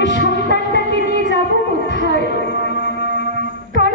এই সন্তানটাকে নিয়ে যাব কোথায়? কার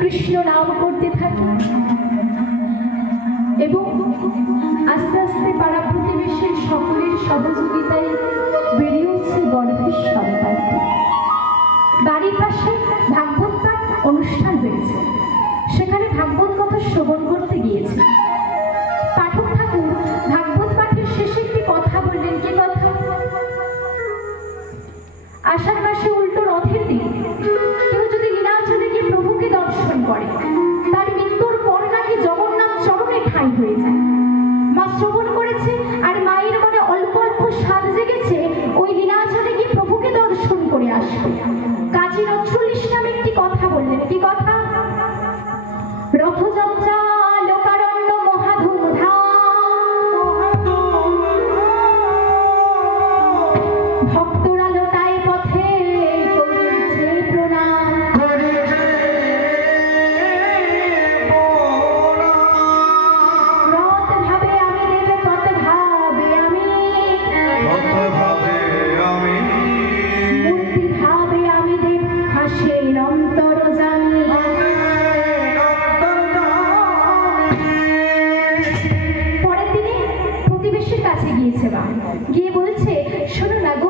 কৃষ্ণ নাম করতে থাকে এবং আস্তে আস্তে পাড়া প্রতিবেশীর সকলের সহযোগিতায় বেড়ে উঠছে গর্ভের সন্তানটি। বাড়ির পাশে ভাগবত পাঠ অনুষ্ঠান হয়েছে, সেখানে ভাগবত কথা শ্রবণ করতে গিয়েছে। পাঠক ঠাকুর ভাগবত পাঠের শেষে একটি কথা বললেন। কি কথা? আষাঢ় মাসে উল্টো রথের দিন কেউ যদি নীলাচলে গিয়ে প্রভুকে দর্শন করে, তার মৃত্যুর পর নাকি জগন্নাথ চরণে ঠাঁই হয়ে যায়। মা শ্রবণ করেছে আর মায়ের মনে অল্প অল্প স্বাদ জেগেছে ওই নীলাচলে গিয়ে প্রভুকে দর্শন করে আসবে। কাজী নজরুল ইসলাম একটি কথা বললেন। কি কথা? রথযাত্রা লোকারণ্য মহাধুমধাম, ভক্তরা লোটায় পথে করছে প্রণাম। রথ ভাবে আমি দেবে, পথ ভাবে আমি, মূর্তি ভাবে আমি দেব, হাসের অন্তর জানি। পরের দিনে প্রতিবেশীর কাছে গিয়েছে মা, গিয়ে বলছে, শোনো না গো,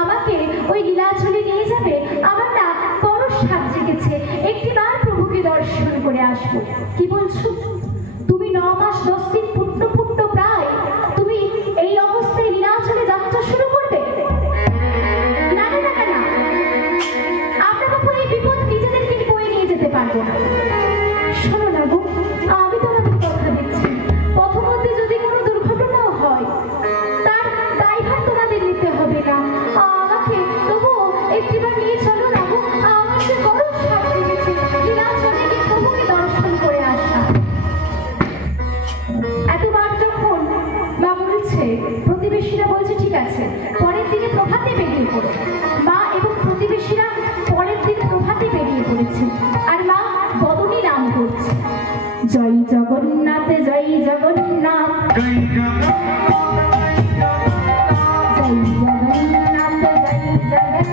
আমাকে ওই নীলাচলে নিয়ে যাবে, আমার না বড় স্বাদ জেগেছে, একটিবার প্রভুকে দর্শন করে আসবো। কি বলছো? তুমি 9 মাস 10 দিন পুট্ট প্রায় তুমি এই অবস্থায় নীলাচলে যাত্রা শুরু করবে? না না না না, আমরা বাবু এই বিপদ নিজেদেরকে বয়ে নিয়ে যেতে পারবো না। শোনো না গো, আমি তোমাদের কথা দিচ্ছি, পথমধ্যে যদি কোনো দুর্ঘটনাও হয় তার দায়ভার তোমাদের নিতে হবে না। আমাকে তবু একটিবার নিয়ে চলো না গো, আমার যে বড় স্বাদ জেগেছে নীলাচলে গিয়ে প্রভুকে দর্শন করে আসা। এতবার যখন মা বলছে, প্রতিবেশীরা বলছে ঠিক আছে। পরের দিনে প্রভাতে বেরিয়ে পড়ে মা এবং প্রতিবেশীরা পরের দিন প্রভাতে বেরিয়ে পড়েছে, আর মা বদনী নাম করছে, জয় জগন্নাথ জয় জগন্নাথ, জয় জগন্নাথ জয় জগন্নাথ,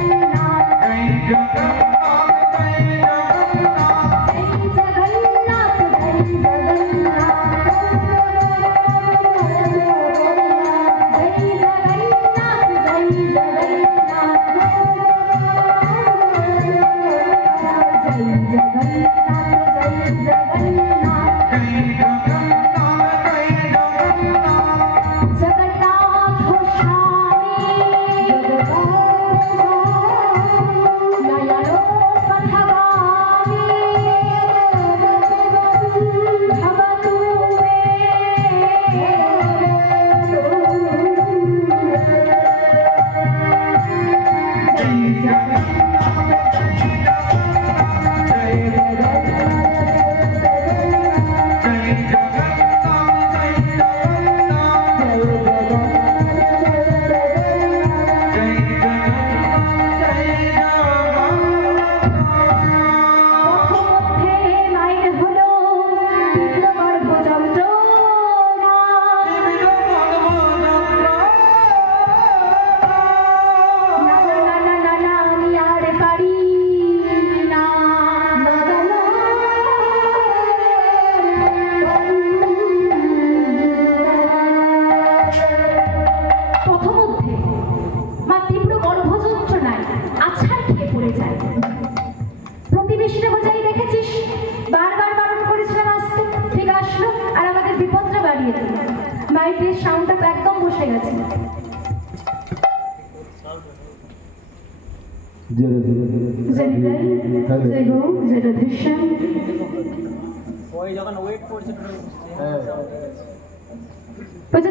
মাইকের সাউন্ডটা একদম বসে গেছে।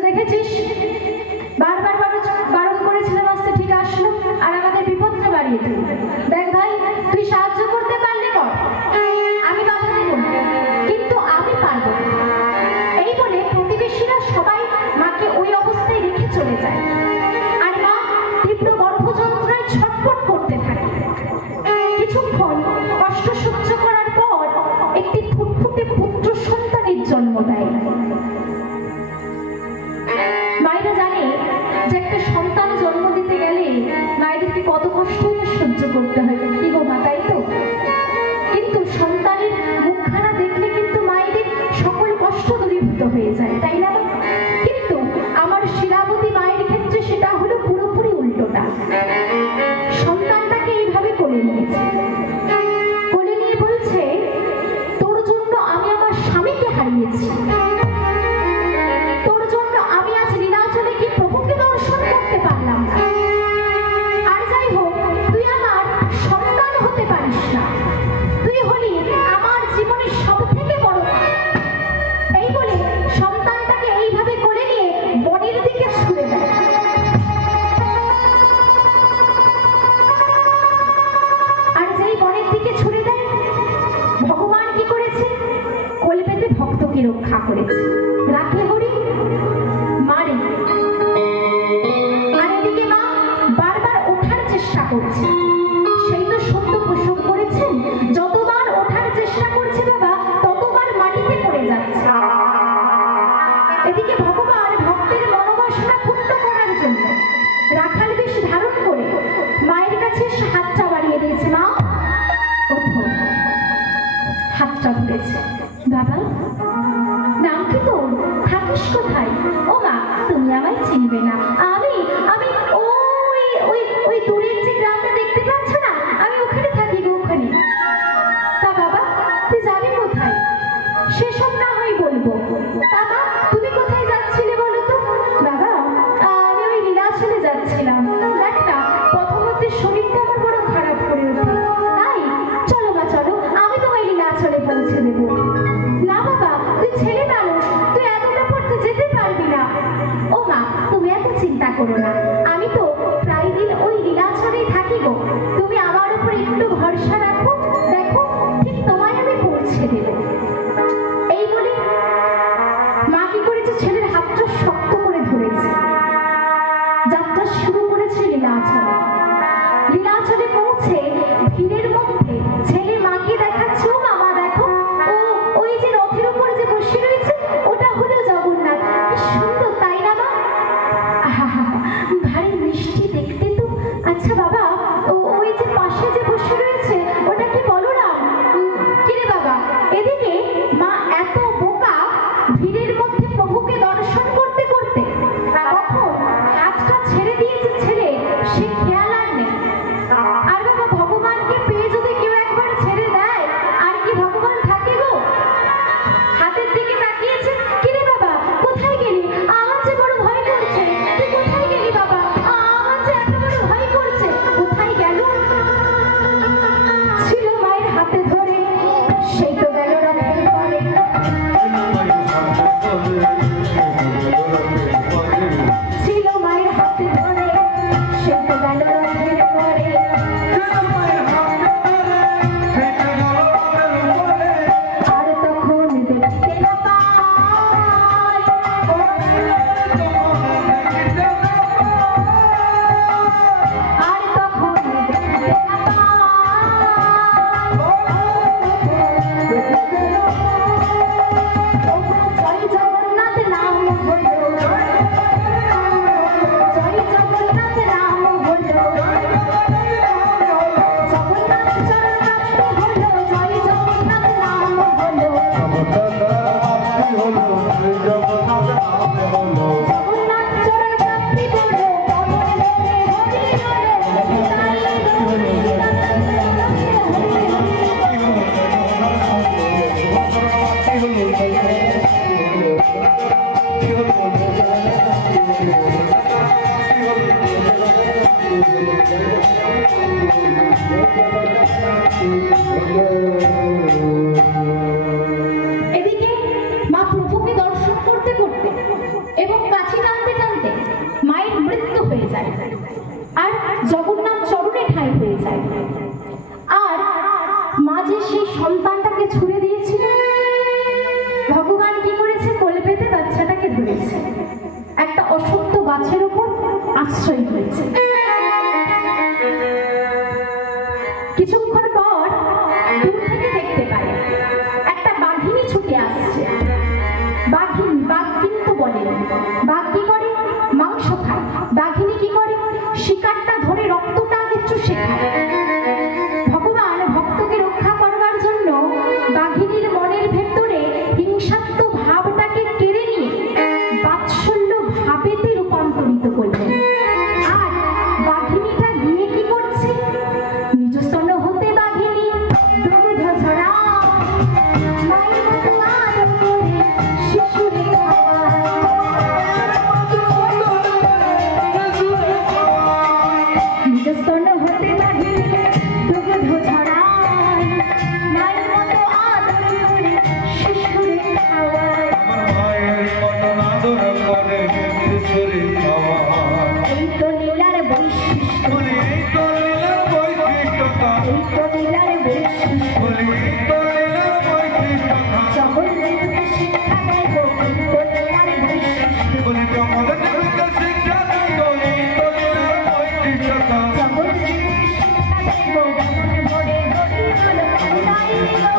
দেখেছিস বারবার বারণ করেছিলাম আসতে, ঠিক আসলো আর আমাদের বিপদটা বাড়িয়ে দিল। দেখ ভাই, তুই সাহায্য করতে পারলে কর, আমি বাধা দেব না, কিন্তু আমি পারবো না। এই বলে প্রতিবেশীরা সবাই মাকে ওই অবস্থায় রেখে চলে যায়, আর মা তীব্র গর্ভযন্ত্রণায় ছটফট করতে থাকে। কিছুক্ষণ কষ্ট সহ্য করার পর একটি ফুটফুটে পুত্র সন্তানের জন্ম দেয়। মায়েরা জানে যে একটা সন্তান জন্ম দিতে গেলে মায়েদেরকে কত কষ্ট সহ্য করতে হয়। কি গো মা, তাই তো? ভগবান ভক্তের মনোবাসনা পূর্ণ করার জন্য রাখাল বেশ ধারণ করে মায়ের কাছে হাতটা বাড়িয়ে দিয়েছে। মা ওঠো। হাতটা ধরেছে। বাবা নাম কি তোর? থাকিস কোথায়? ও মা তুমি আমায় চিনবে না, আমি আমি ওই ওই ওই দূরের যে গ্রামটা দেখতে পাচ্ছ না, আমি ওখানে থাকি গো, ওখানে। তা বাবা তুই যাবি কোথায়? সেসব না হয় বলবো, তা মা তুমি কোথায় যাচ্ছিলে বলো তো? বাবা আমি ওই লীলাচলে যাচ্ছিলাম। দেখ না পথমধ্যে শরীরটা আমার বড় খারাপ করে ওঠে, তাই চলো মা চলো, আমি তোমায় লীলাচলে পৌঁছে দেবো। না বাবা তুই ছেলে মানুষ, তুই এতটা পড়তে যেতে পারবি না। ও মা তুমি এত চিন্তা করো না, আমি তো প্রায় দিন ওই লীলাচলেই থাকি গো, তুমি আমার উপর একটু ভরসা রাখো, দেখো ঠিক তোমায় আমি পৌঁছে দেবো। এই বলে মা কি করেছে, ছেলের হাতটা শক্ত করে ধরেছে। যাত্রা শুরু করেছে লীলাচলে। লীলাচলে পৌঁছে ভিড়ের মধ্যে ছেলে মাকে দেখাচ্ছে, ও মামা দেখো ও ওই যে রথের উপর যে বসে রয়েছে ওটা হলো জগন্নাথ, কি সুন্দর তাই না মা? ভারী মিষ্টি দেখতে তো। আচ্ছা বাবা ওই যে পাশে যে বসে রয়েছে ওটা কি বলরাম? কিরে বাবা এদিকে মা এত বোকা, ভিড়ের মধ্যে প্রভুকে দর্শন করতে করতে কখন হাতটা ছেড়ে দিয়েছে ছেলে, সে খেয়াল আর নেই। আর বাবা ভগবানকে পেয়ে যদি কেউ একবার ছেড়ে দেয় আর কি ভগবান থাকে গো? হাতের দিকে তাকিয়েছে, কিরে বাবা কোথায় গেলি? আমার যে বড় ভয় করছে। তুই কোথায় গেলি বাবা? আমার যে এত বড় ভয় করছে। কোথায় গেল? ছিল মায়ের হাতে ধরে, সেই তো গেল রথের পরে। ছিল মায়ের হাতে ধরে, সেই তো গেল রথের পরে। আর তখন দেখতে না পাই, আর তখন দেখতে না পাই। জয় জগন্নাথ নাম হলো, জয় জগন্নাথ নাম হলো, জগন্নাথ চরণ প্রাপ্তি হলো, জয় জগন্নাথ নাম হলো, জগন্নাথ চরণ প্রাপ্তি হলো, এদিকে মা প্রভুকে দর্শন করতে করতে এবং কাছে টানতে টানতে মায়ের মৃত্যু হয়ে যায়, আর জগন্নাথ চরণে ঠাঁই হয়ে যায়। আর মা যে সেই সন্তানটাকে ছুড়ে দিয়েছিল, ভগবান কি করেছে, কোলে পেতে বাচ্চাটাকে ধরেছে, একটা অসত্য গাছের উপর আশ্রয় হয়েছে। কিছুক্ষণ পর দূর থেকে দেখতে পায় একটা বাঘিনী ছুটে আসছে। বাঘিনী, বাঘ কিন্তু বলে, বাঘ কি করে, মাংস খায়। বাঘিনী কি করে, শিকারটা ধরে রক্তটা আগে চুষে খায়। ভগবান ভক্তকে রক্ষা করবার জন্য বাঘিনীর মনের ভেতরে হিংসাত্মক ভাবটাকে কেড়ে নিয়ে বাৎসল্য ভাবেতে রূপান্তরিত করলেন। আর বাঘিনীটা গিয়ে কি করছে, নিজ স্তন হতে বাঘিনী দুগ্ধ ঝরা, মায়ের মতো আদর করে শিশুরে নিজ স্তন হতে বাঘিনী দুগ্ধ ঝরা, মায়ের মতো আদর করে শিশুরে খাওয়ায়। এই তো লীলার বৈশিষ্ট্য, এই তো লীলার বৈশিষ্ট্য, জগন্নাথকে শিক্ষা দেয় গো, এই তো লীলার বৈশিষ্ট্য, জগন্নাথকে শিক্ষা দেয় গো, মনে ভরে হরি বল কান্দাই গো।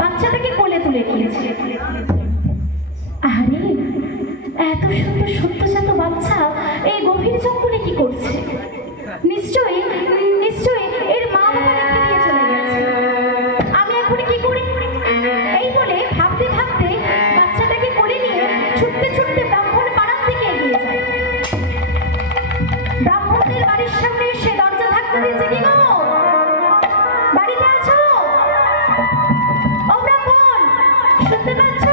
বাচ্চাটাকে কোলে তুলে নিয়েছে। আরে এত সুন্দর সদ্যজাত বাচ্চা এই গভীর জঙ্গলে কি করছে? নিশ্চয়ই নিশ্চয়ই এর মা বাবা রেখে দিয়ে চলে গেছে। আমি এখন কি করি? এই বলে ভাবতে ভাবতে বাচ্চাটাকে কোলে নিয়ে ছুটতে ছুটতে ব্রাহ্মণ পাড়ার দিকে এগিয়ে যায়। ব্রাহ্মণদের বাড়ির সামনে এসে দরজা ধাক্কা দিচ্ছে, কি গো বাড়িতে আছো? ও ব্রাহ্মণ, শুনতে পাচ্ছ?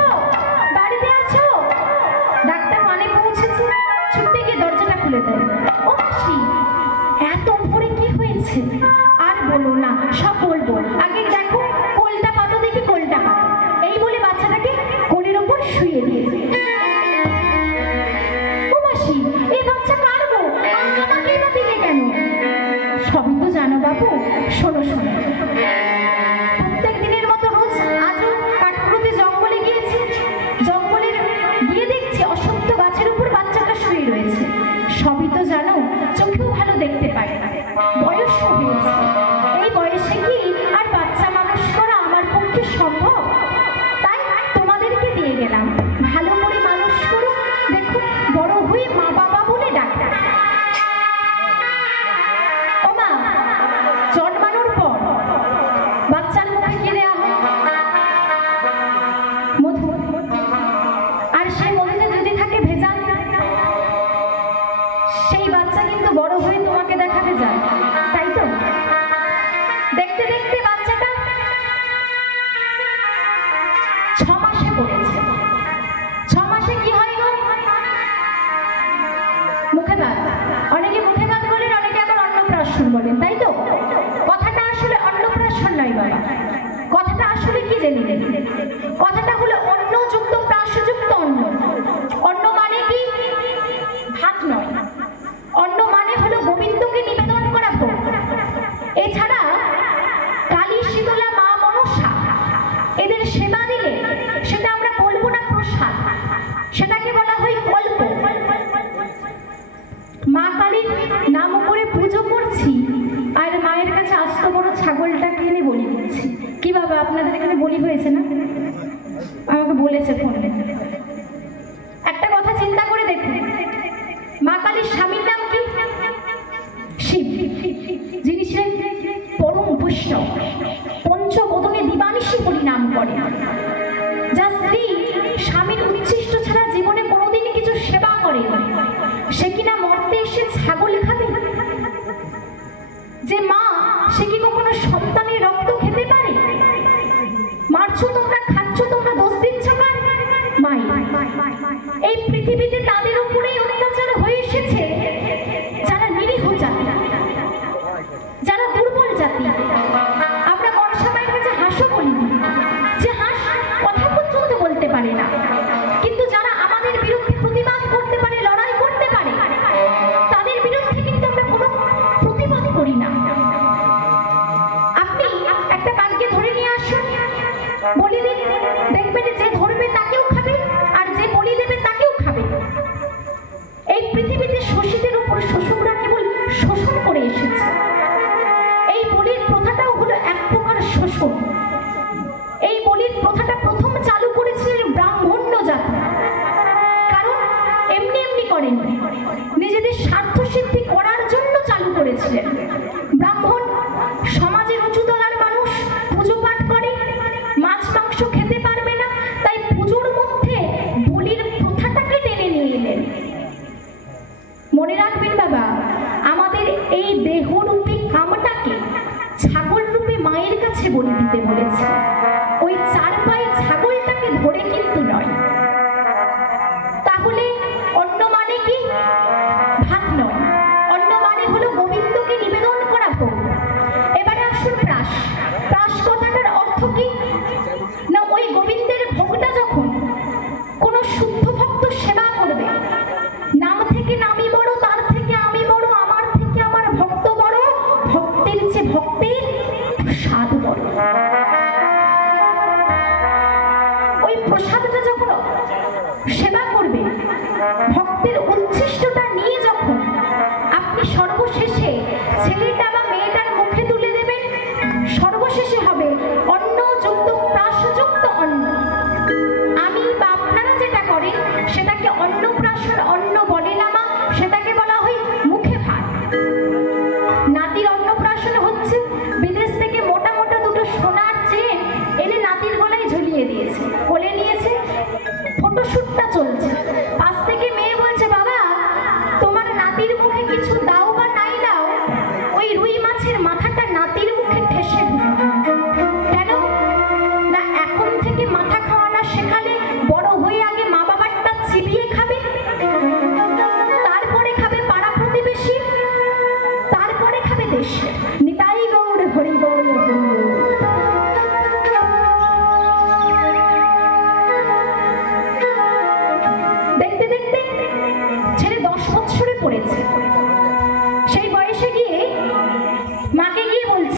বাড়িতে আছো? ডাক্তার মানে পৌঁছেছে। ছুটতে গিয়ে দরজাটা খুলে দেয়। ও মাসি, এত ভোরে কি হয়েছে? আর বলো না, সব বলবো। আগে দেখো কোলটা পাতো, দেখি কোলটা পাতো। এই বলে বাচ্চাটাকে কোলের ওপর শুয়ে দিয়েছে। ও মাসি, এই বাচ্চা কার গো? আমাকে এটা দিলে কেন? সবই তো জানো বাবু, শোনো শোনো। প্রত্যেক দিনের মতো রোজ আজও কাঠকুড়োতে জঙ্গলে গিয়েছি। জঙ্গলের গিয়ে দেখছি অসত্য গাছের উপর বাচ্চাটা শুয়ে রয়েছে। সবই তো জানো, চোখেও ভালো দেখতে পায় না, বয়সও হয়েছে। এই বয়সে কি আর বাচ্চা মানুষ করা আমার পক্ষে সম্ভব? তাই তোমাদেরকে দিয়ে গেলাম, ভালো করে মানুষ করো, দেখো বড় হয়ে মা বাবা বলে ডাক্তার। ও মা, জন্মানোর পর বাচ্চার মুখে কি দেওয়া হয়? মধু। আর সেই মধুতে যদি থাকে ভেজাল, সেই বাচ্চা কিন্তু বড় হয়ে তোমাকে দেখাতে যায়, তাই তো? দেখতে দেখতে বাচ্চাটা 6 মাসে পড়েছে। 6 মাসে কি হয় গো? মুখে ভাত। অনেকে মুখে ভাত বলেন, অনেকে আবার অন্নপ্রাশন বলেন, তাই তো? কথাটা আসলে অন্নপ্রাশন নয় বাবা। কথাটা আসলে কি জেনে নেই? কথাটা হলো অন্নযুক্ত প্রাশযুক্ত অন্ন। অন্ন মানে কি? ভাত নয়। অন্ন মানে হলো গোবিন্দকে নিবেদন করা ভোগ। এছাড়া কালী, শীতলা, মা মনসা এদের সেবা দিলে সেটা আমরা বলবো না প্রসাদ, সেটাকে বলা হয় কল্প। মা কালীর নাম করে পুজো করছি আর মায়ের কাছে আস্ত বড় ছাগলটা কিনে বলি দিচ্ছি। কি বাবা, আপনাদের এখানে বলি হয়েছে না? আমাকে বলেছে ফোনে। একটা কথা চিন্তা করে দেখুন, মা কালীর স্বামীর নাম কি? শিব। যিনি ছিলেন পরম বৈষ্ণব, পঞ্চবদনে দিবানিশি বলি নাম করে। যা স্ত্রী স্বামীর উচ্ছিষ্ট ছাড়া জীবনে কোনোদিনই কিছু সেবা করে, সে কিনা মরতে এসে ছাগল খাবে? যে মা, সে কি কখনো সন্তানের রক্ত খেতে পারে? মারছো তোমরা, খাচ্ছ তোমরা, দোষ দিচ্ছ কার? মাই। এই পৃথিবীতে তাদের উপরেই অত্যাচার হয়ে এসেছে যারা নিরীহ জাতি, যারা দুর্বল জাতি। আমরা মনসা মায়ের কাছে হাঁসও বলি, যে হাঁস কথা পর্যন্ত বলতে পারে না, কিন্তু যারা আমাদের বিরুদ্ধে প্রতিবাদ করতে পারে, লড়াই করতে পারে, তাদের বিরুদ্ধে কিন্তু আমরা কোনো প্রতিবাদ করি না। আপনি একটা বাঘকে ধরে নিয়ে আসুন, বলি দিন, দেখবেন যে ধরবে তাকেও খাবে আর যে বলি দেবে তাকেও খাবে। এই পৃথিবীতে শোষিতের উপর শোষকরা কেবল শোষণ করে এসেছে। এই বলির প্রথাটাও হলো এক প্রকার শোষণ। এই বলির প্রথাটা প্রথম চালু করেছিলেন ব্রাহ্মণ্য জাতি। কারণ এমনি এমনি করেন, নিজেদের স্বার্থ সিদ্ধি করার জন্য চালু করেছিলেন। ব্রাহ্মণ সমাজের উঁচু তলার মানুষ, পুজো পাঠ করে, মাছ মাংস খেতে পারবে না, তাই পুজোর মধ্যে বলির প্রথাটাকে টেনে নিয়ে এলেন। মনে রাখবেন বাবা, আমাদের এই দেহরূপী কামটাকে ছাগল রূপী মায়ের কাছে বলি দিতে বলেছে। ওই 4 পায়ে ছাগলটাকে ধরে কিন্তু নয়। তাহলে অন্ন মানে কি? ভাত নয়। অন্ন মানে হলো গোবিন্দকে নিবেদন করা ভোগ। এবারে আসুন প্রাস। প্রাস কথাটার অর্থ কি? না, ওই গোবিন্দের ভোগটা যখন কোনো শুদ্ধ ভক্ত সেবা করবে, নাম থেকে নামি বড়, তার থেকে আমি বড়, আমার থেকে আমার ভক্ত বড়, ভক্তের চেয়ে ভক্তের স্বাদ বড়। ওই প্রসাদটা যখন সেবা করবে, ভক্তের উচ্ছিষ্টটা নিয়ে যখন আপনি সর্বশেষে ছেলের